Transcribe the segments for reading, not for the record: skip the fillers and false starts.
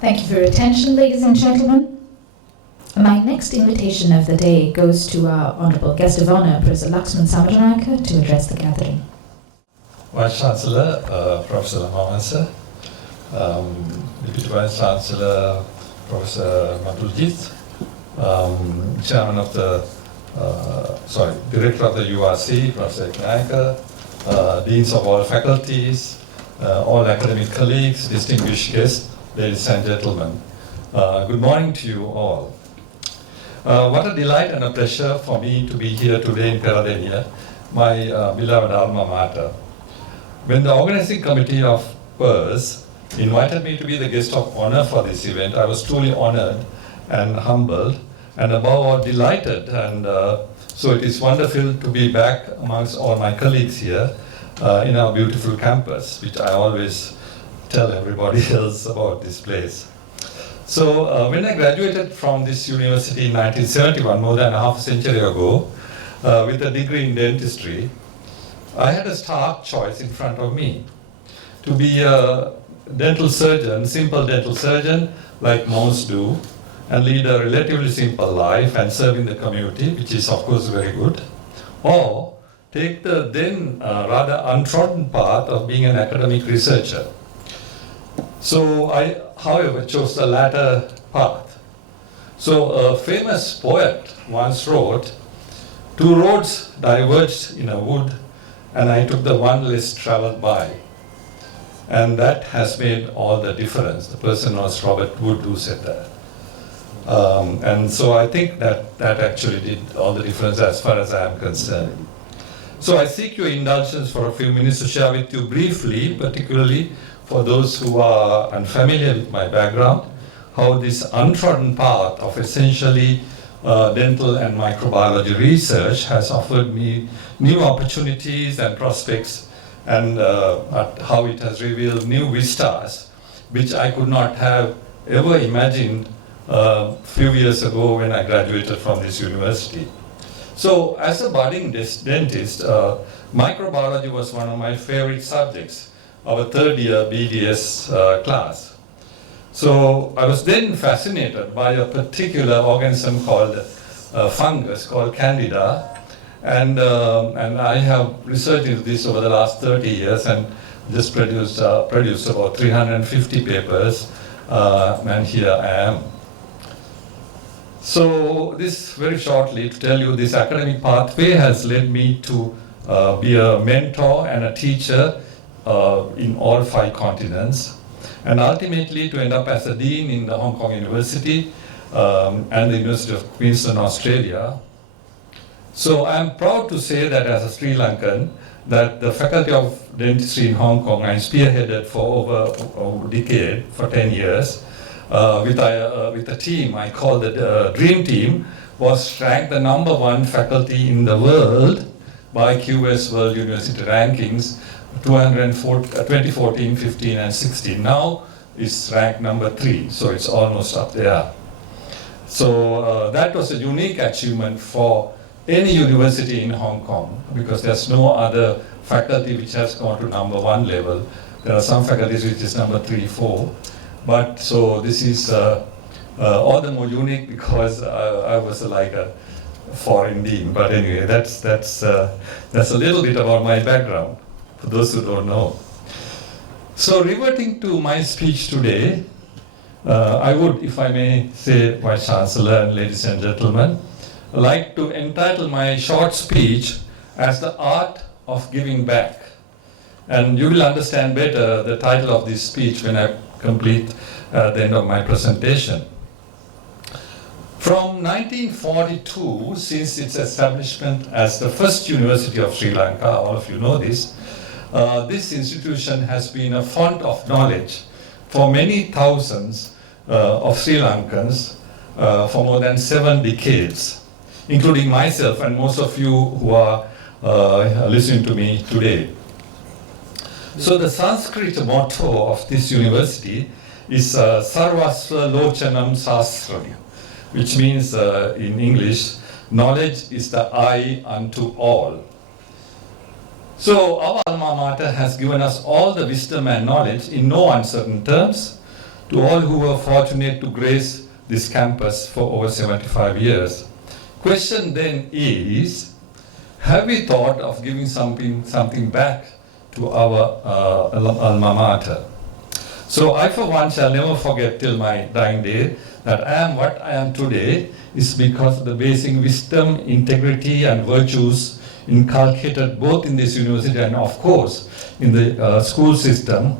Thank you for your attention, ladies and gentlemen. My next invitation of the day goes to our Honourable Guest of Honour, Professor LakshmanSamaranayake, to address the gathering. Vice Chancellor, Professor Lamamasa, Deputy Vice Chancellor, Professor Matuljit, Chairman of the, Director of the URC, Professor Eknaika, Deans of all faculties, all academic colleagues, distinguished guests, ladies and gentlemen. Good morning to you all. What a delight and a pleasure for me to be here today in Pera, my beloved alma mater. When the organizing committee of PERS invited me to be the guest of honor for this event, I was truly honored and humbled and above all delighted. And so it is wonderful to be back amongst all my colleagues here in our beautiful campus, which I always tell everybody else about this place. So when I graduated from this university in 1971, more than a half a century ago, with a degree in dentistry, I had a stark choice in front of me to be a dental surgeon, simple dental surgeon like most do, and lead a relatively simple life and serve in the community, which is of course very good, or take the then rather untrodden path of being an academic researcher. So I, however, chose the latter path. So a famous poet once wrote, "Two roads diverged in a wood, and I took the one less traveled by." And that has made all the difference. The person was Robert Wood who said that. And so I think that actually did all the difference as far as I am concerned. So I seek your indulgence for a few minutes to share with you briefly, particularly for those who are unfamiliar with my background, how this untrodden path of essentially dental and microbiology research has offered me new opportunities and prospects, and how it has revealed new vistas, which I could not have ever imagined a few years ago when I graduated from this university. So as a budding dentist, microbiology was one of my favorite subjects, our third year BDS class. So I was then fascinated by a particular organism called fungus, called Candida, and I have researched into this over the last 30 years and just produced about 350 papers, and here I am. So this very shortly to tell you, this academic pathway has led me to be a mentor and a teacher in all 5 continents, and ultimately to end up as a dean in the Hong Kong University and the University of Queensland, Australia. So I'm proud to say that as a Sri Lankan, that the Faculty of Dentistry in Hong Kong I spearheaded for over a decade, for 10 years, with a team I call the Dream Team, was ranked the #1 faculty in the world by QS World University Rankings, 2014, 15 and 16. Now is ranked #3, so it's almost up there. So that was a unique achievement for any university in Hong Kong, because there's no other faculty which has gone to #1 level. There are some faculties which is #3, 4, but so this is all the more unique because I was like a foreign dean. But anyway, that's a little bit about my background, for those who don't know. So reverting to my speech today, I would, if I may say, Vice Chancellor and ladies and gentlemen, like to entitle my short speech as The Art of Giving Back. And you will understand better the title of this speech when I complete the end of my presentation. From 1942, since its establishment as the first university of Sri Lanka, all of you know this, this institution has been a font of knowledge for many thousands of Sri Lankans for more than 7 decades, including myself and most of you who are listening to me today. So the Sanskrit motto of this university is Sarvasva Lochanam Sastram, which means in English, knowledge is the eye unto all. So our alma mater has given us all the wisdom and knowledge in no uncertain terms to all who were fortunate to grace this campus for over 75 years. Question then is, have we thought of giving something back to our alma mater? So I for one shall never forget till my dying day that I am what I am today is because of the basic wisdom, integrity and virtues inculcated both in this university and of course in the school system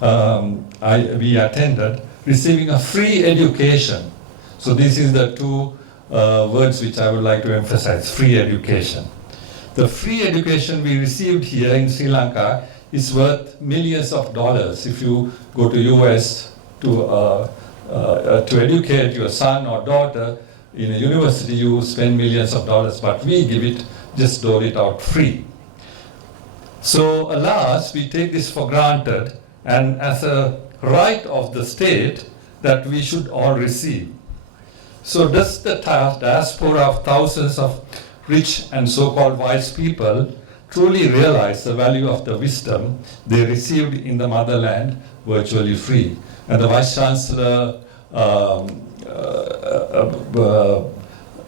we attended, receiving a free education. So this is the two words which I would like to emphasize, free education. The free education we received here in Sri Lanka is worth millions of dollars. If you go to US to educate your son or daughter in a university, you spend millions of dollars, but we give it, just dole it out free. So alas, we take this for granted and as a right of the state that we should all receive. So does the diaspora of thousands of rich and so-called wise people truly realize the value of the wisdom they received in the motherland virtually free? And the Vice Chancellor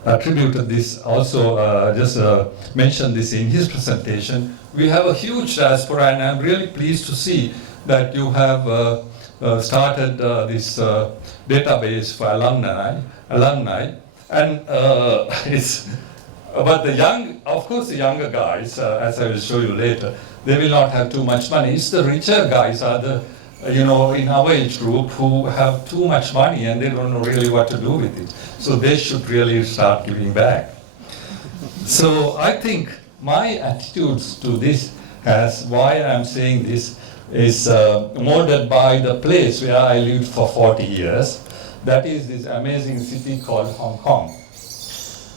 attributed this, also mentioned this in his presentation. We have a huge diaspora, and I'm really pleased to see that you have started this database for alumni, and it's. But the younger guys, as I will show you later, they will not have too much money. It's the richer guys are the, in our age group who have too much money and they don't know really what to do with it. So they should really start giving back. So I think my attitudes to this, as why I'm saying this, is molded by the place where I lived for 40 years. That is this amazing city called Hong Kong,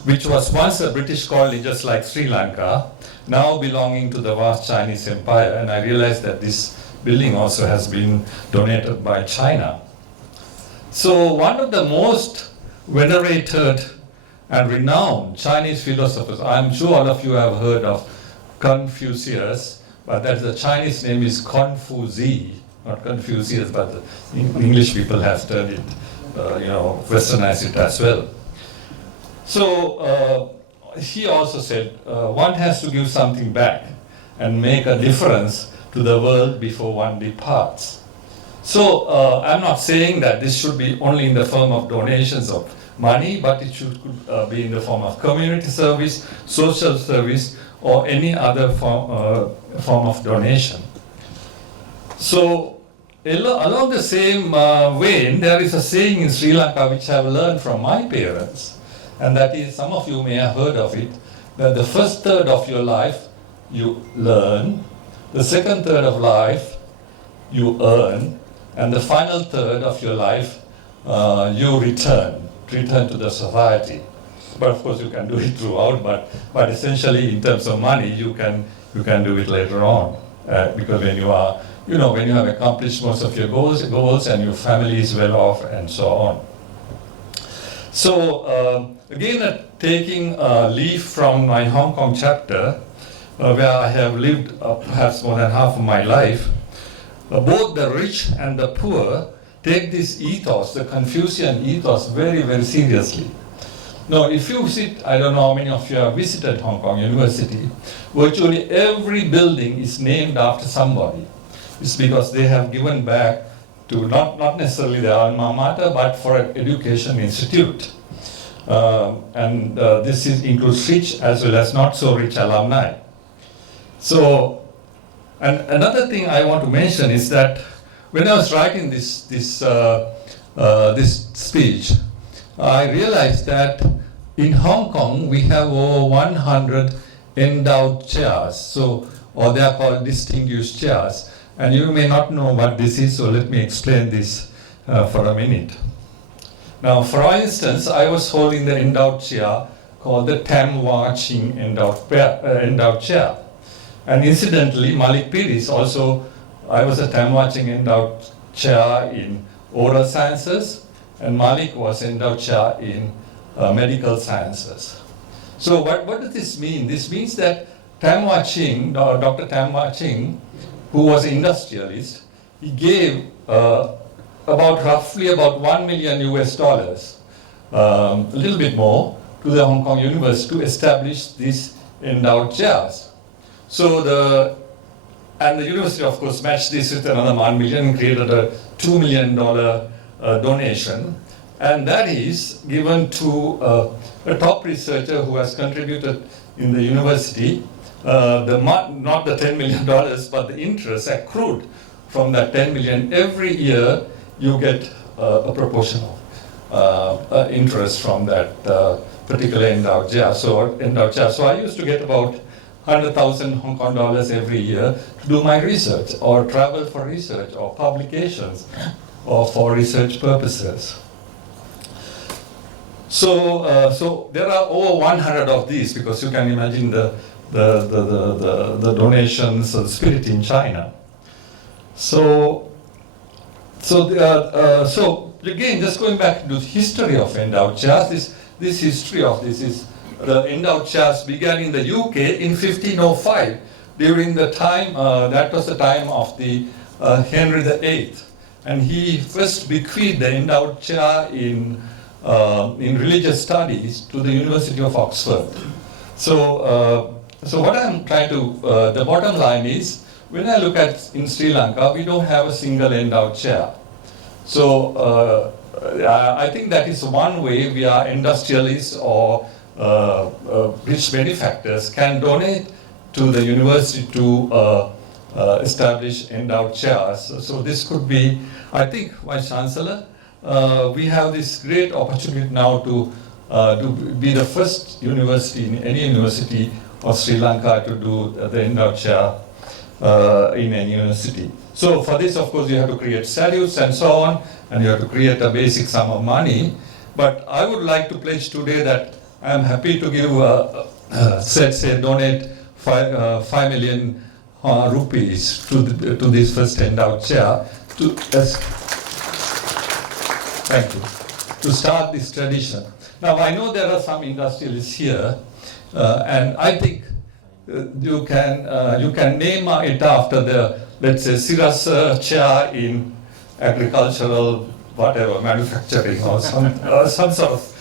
which was once a British colony just like Sri Lanka, now belonging to the vast Chinese Empire. And I realized that this building also has been donated by China. So one of the most venerated and renowned Chinese philosophers, I'm sure all of you have heard of Confucius, but that's the Chinese name is Confuzi, not Confucius, but the English people have turned it, westernized it as well. So he also said, one has to give something back and make a difference to the world before one departs. So I'm not saying that this should be only in the form of donations of money, but it should be in the form of community service, social service, or any other form of donation. So along the same vein, there is a saying in Sri Lanka which I have learned from my parents, and that is, some of you may have heard of it, that the first third of your life you learn, the second third of life you earn, and the final third of your life you return to the society. But of course you can do it throughout, but essentially in terms of money you can do it later on, because when you are, when you have accomplished most of your goals and your family is well off and so on. So again, taking a leaf from my Hong Kong chapter, where I have lived perhaps more than half of my life, both the rich and the poor take this ethos, the Confucian ethos, very, very seriously. Now, if you visit, I don't know how many of you have visited Hong Kong University, virtually every building is named after somebody. It's because they have given back to not necessarily their alma mater, but for an education institute. And this includes rich as well as not so rich alumni. So, and another thing I want to mention is that when I was writing this speech, I realized that in Hong Kong we have over 100 endowed chairs, or they are called distinguished chairs. And you may not know what this is, so let me explain this for a minute. Now, for instance, I was holding the endowed chair called the Tam Wah Ching endowed chair. And incidentally, Malik Piris also, I was a Tam Wah Ching endowed chair in oral sciences, and Malik was endowed chair in medical sciences. So what does this mean? This means that Tam Wah Ching, Dr. Tam Wah Ching, who was an industrialist, he gave roughly about 1 million US dollars, a little bit more, to the Hong Kong University to establish these endowed chairs. So the university, of course, matched this with another 1 million and created a $2 million donation. And that is given to a top researcher who has contributed in the university, not the $10 million, but the interest accrued from that 10 million. Every year you get a proportion of interest from that particular endowed chair. So I used to get about 100,000 Hong Kong dollars every year to do my research, or travel for research, or publications, or for research purposes. So there are over 100 of these, because you can imagine the donations, the spirit in China. So again, just going back to the history of endowed chairs, this history of this is the endowed chairs began in the UK in 1505, during the time, that was the time of the Henry VIII. And he first bequeathed the endowed chair in religious studies to the University of Oxford. So what I'm trying to, the bottom line is, when I look at in Sri Lanka, we don't have a single endowed chair. So I think that is one way we are industrialists or rich benefactors can donate to the university to establish endowed chairs. So this could be, I think, Vice Chancellor, we have this great opportunity now to be the first university in any university of Sri Lanka to do the endowed chair in any university. So for this, of course, you have to create statutes and so on, and you have to create a basic sum of money. But I would like to pledge today that I am happy to give, donate 5 million rupees to this first endowed chair thank you, to start this tradition. Now I know there are some industrialists here, and I think you can name it after the, let's say, Sirasa chair in agricultural, whatever, manufacturing or some sort of.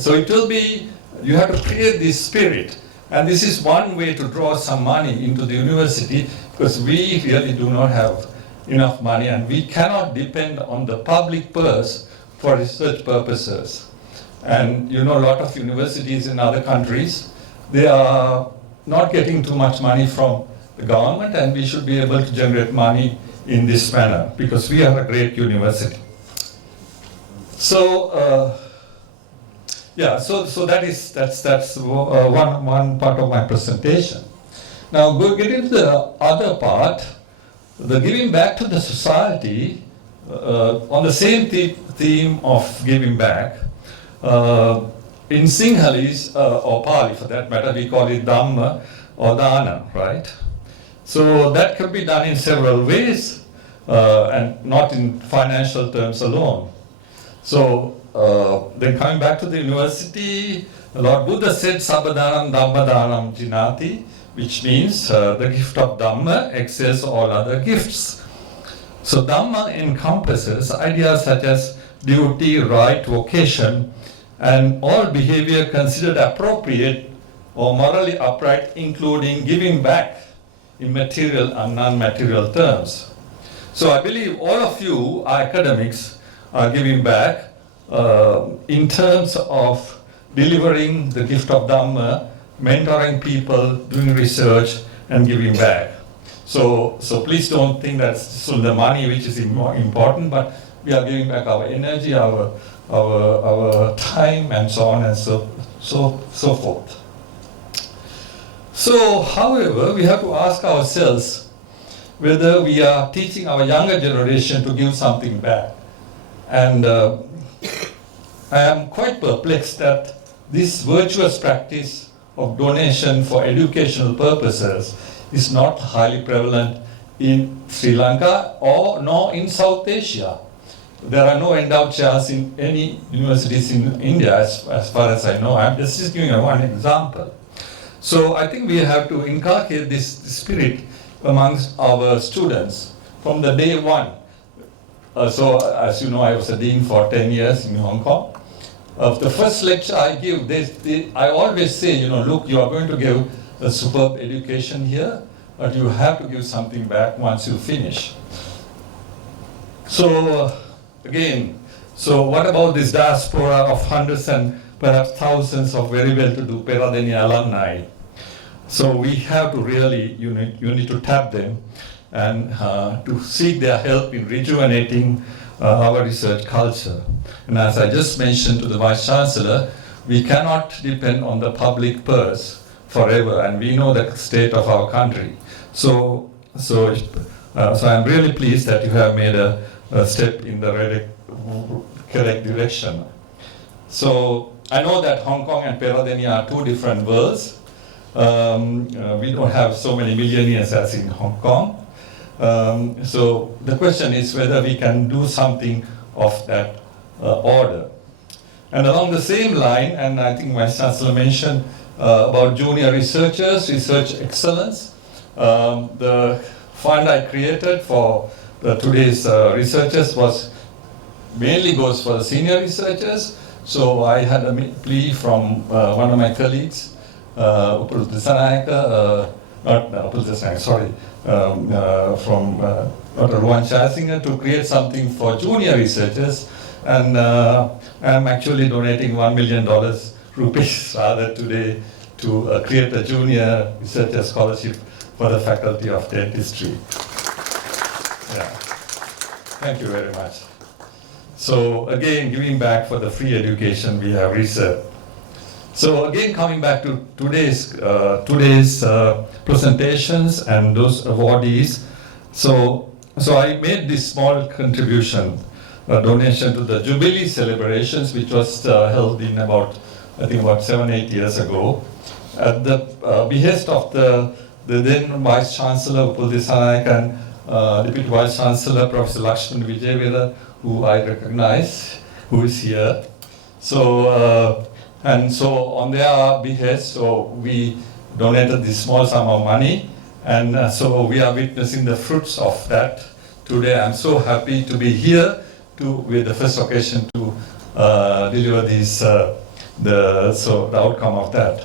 So it will be, you have to create this spirit. And this is one way to draw some money into the university, because we really do not have enough money and we cannot depend on the public purse for research purposes. And you know, a lot of universities in other countries, they are not getting too much money from the government, and we should be able to generate money in this manner, because we are a great university. So, so that's one part of my presentation. Now, go get into the other part, the giving back to the society, on the same theme of giving back. In Sinhalese, or Pali for that matter, we call it Dhamma or Dana, right? So that can be done in several ways, and not in financial terms alone. So then coming back to the university, Lord Buddha said, Sabbadanam Dhammadanam Jinati, which means the gift of Dhamma excels all other gifts. So Dhamma encompasses ideas such as duty, right, vocation, and all behavior considered appropriate or morally upright, including giving back in material and non-material terms. So I believe all of you academics are giving back in terms of delivering the gift of Dhamma, mentoring people, doing research, and giving back. So please don't think that's the money which is more important, but we are giving back our energy, our time, and so on and so forth. So, however, we have to ask ourselves whether we are teaching our younger generation to give something back. And I am quite perplexed that this virtuous practice of donation for educational purposes is not highly prevalent in Sri Lanka nor in South Asia. There are no endowed chairs in any universities in India, as far as I know. I'm just giving you one example. So I think we have to inculcate this spirit amongst our students from the day one. So as you know, I was a dean for 10 years in Hong Kong. The first lecture I give, I always say, look, you are going to give a superb education here, but you have to give something back once you finish. So again, so what about this diaspora of hundreds and perhaps thousands of very well-to-do Pera alumni? So we have to really, you need to tap them and to seek their help in rejuvenating our research culture. And as I just mentioned to the Vice Chancellor, we cannot depend on the public purse forever, and we know the state of our country. So I'm really pleased that you have made a step in the correct direction. So I know that Hong Kong and Pera are two different worlds. We don't have so many millionaires as in Hong Kong. So the question is whether we can do something of that order. And along the same line, and I think my Chancellor mentioned about junior researchers, research excellence. The fund I created for today's researchers mainly goes for the senior researchers. So I had a plea from one of my colleagues, Prof. From Dr. Ruan Chasinger to create something for junior researchers, and I'm actually donating $1 million rupees rather today to create a junior researcher scholarship for the Faculty of Dentistry. Yeah. Thank you very much. So again, giving back for the free education we have researched. So again, coming back to today's presentations and those awardees. So I made this small contribution, a donation to the Jubilee celebrations, which was held in about 7-8 years ago, at the behest of the then Vice Chancellor Samaranayake and Deputy Vice Chancellor Professor LakshmanSamaranayake, who I recognize, who is here. So on their behest, so we donated this small sum of money, and so we are witnessing the fruits of that today. I'm so happy to be here with the first occasion to deliver the outcome of that.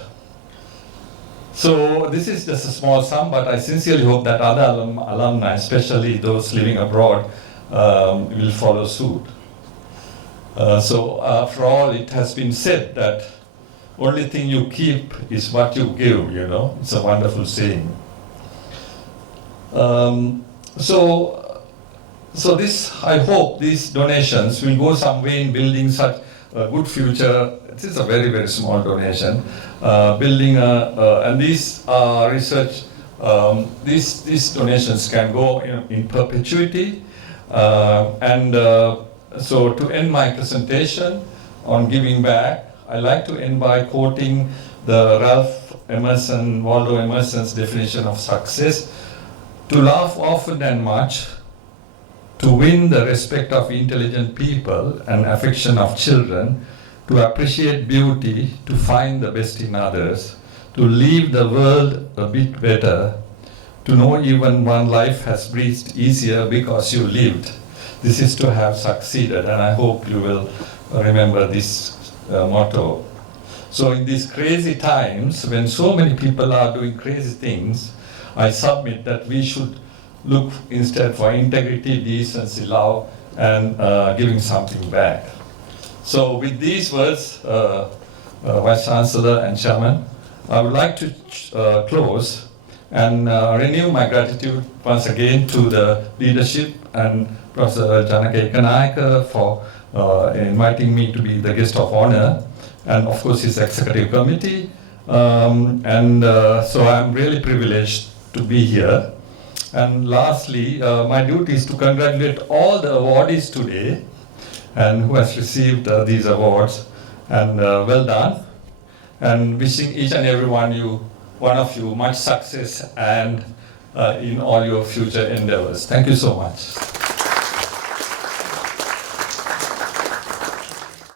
So this is just a small sum, but I sincerely hope that other alumni, especially those living abroad, will follow suit. So after all, it has been said that only thing you keep is what you give, It's a wonderful saying. So this, I hope these donations will go some way in building such a good future. This is a very, very small donation. Building and these research, these donations can go in perpetuity. So to end my presentation on giving back, I like to end by quoting the Waldo Emerson's definition of success: to laugh often and much, to win the respect of intelligent people and affection of children, to appreciate beauty, to find the best in others, to leave the world a bit better, to know even one life has breathed easier because you lived. This is to have succeeded, and I hope you will remember this motto. So in these crazy times, when so many people are doing crazy things, I submit that we should look instead for integrity, decency, love, and giving something back. So with these words, Vice Chancellor and Chairman, I would like to close and renew my gratitude once again to the leadership and Professor Janaka for inviting me to be the guest of honor, and of course his executive committee. So I'm really privileged to be here. And lastly, my duty is to congratulate all the awardees today and who has received these awards. And well done. And wishing each and every one of you much success and in all your future endeavors. Thank you so much.